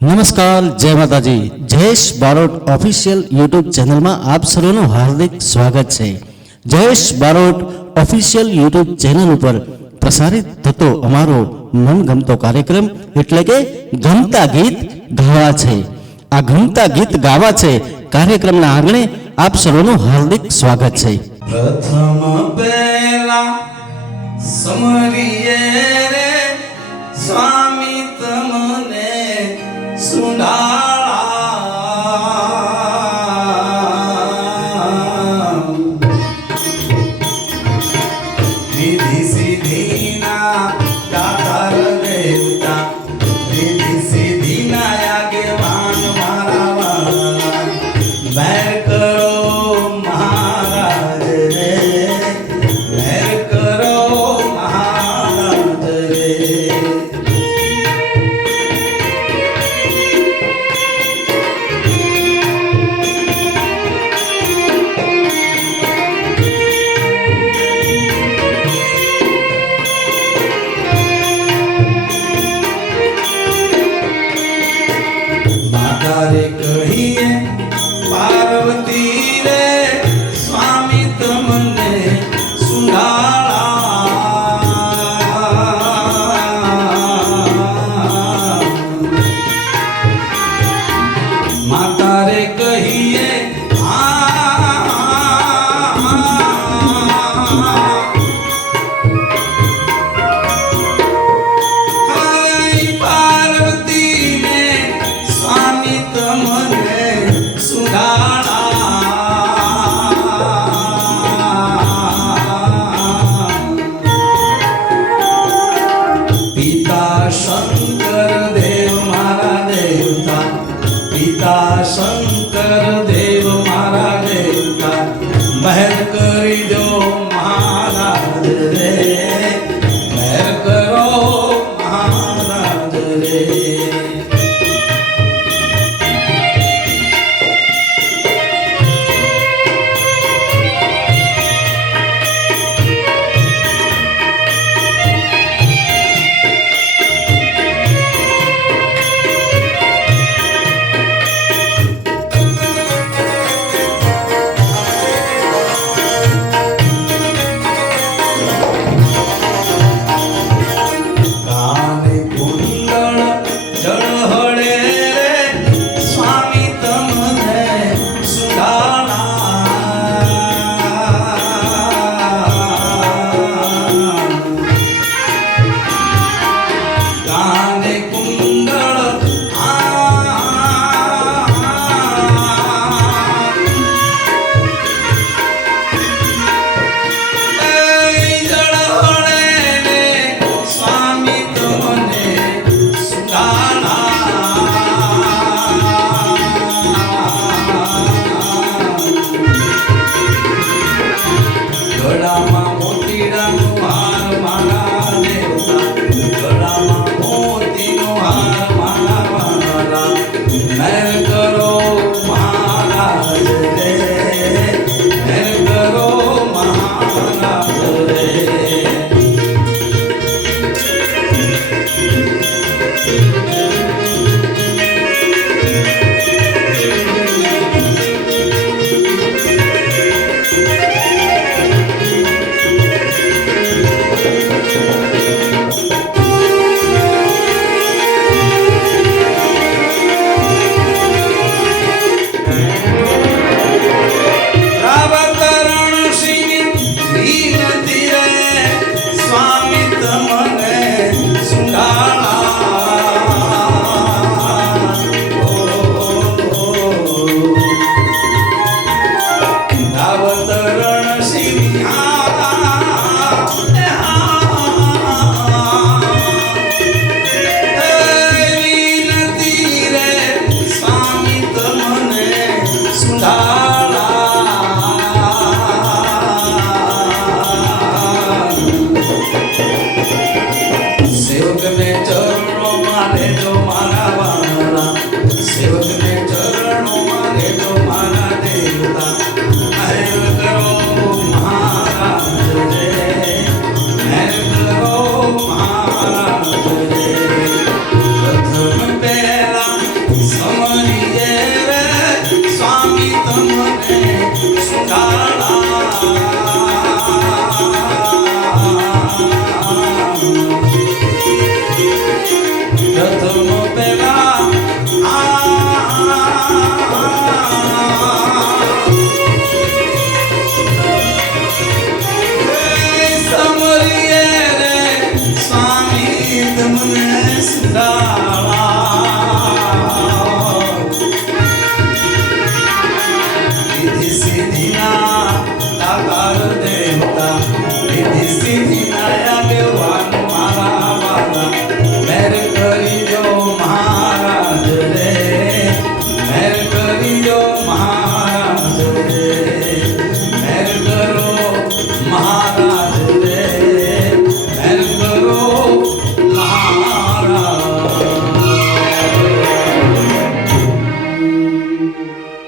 નમસ્કાર, જય માતાજી. જયેશ બારોટ ઓફિશિયલ યુટ્યુબ ચેનલમાં આપ સર્વનું હાર્દિક સ્વાગત છે. Jayesh Barot official YouTube channel ઉપર પ્રસારિત થતો અમારો મનગમતો કાર્યક્રમ એટલે કે ગમતા ગીત ગાવા છે. આ ગમતા ગીત ગાવા છે કાર્યક્રમના આંગણે આપ સર્વનું હાર્દિક સ્વાગત છે. પ્રથમ પહેલા સમરીએ રે સ્વામી તમને સુંડાળા રીધિ સિદ્ધિના દાતાર દેવતા રીધિ સિદ્ધિના આગેવાન મારા વાલા મેર કરો મહારાજ રે મેર કરો મહારાજ રે માતારે કહીએ પાર્વતી રે સ્વામી તમને સુંડાળા માતારે કહીએ પાર્વતીને સ્વામી તમને સુંડાળા પિતા શંકર દેવ મારા દેવતા પિતા શંકર દેવ મારા દેવતા મહેર કરી દો મહારાજ રે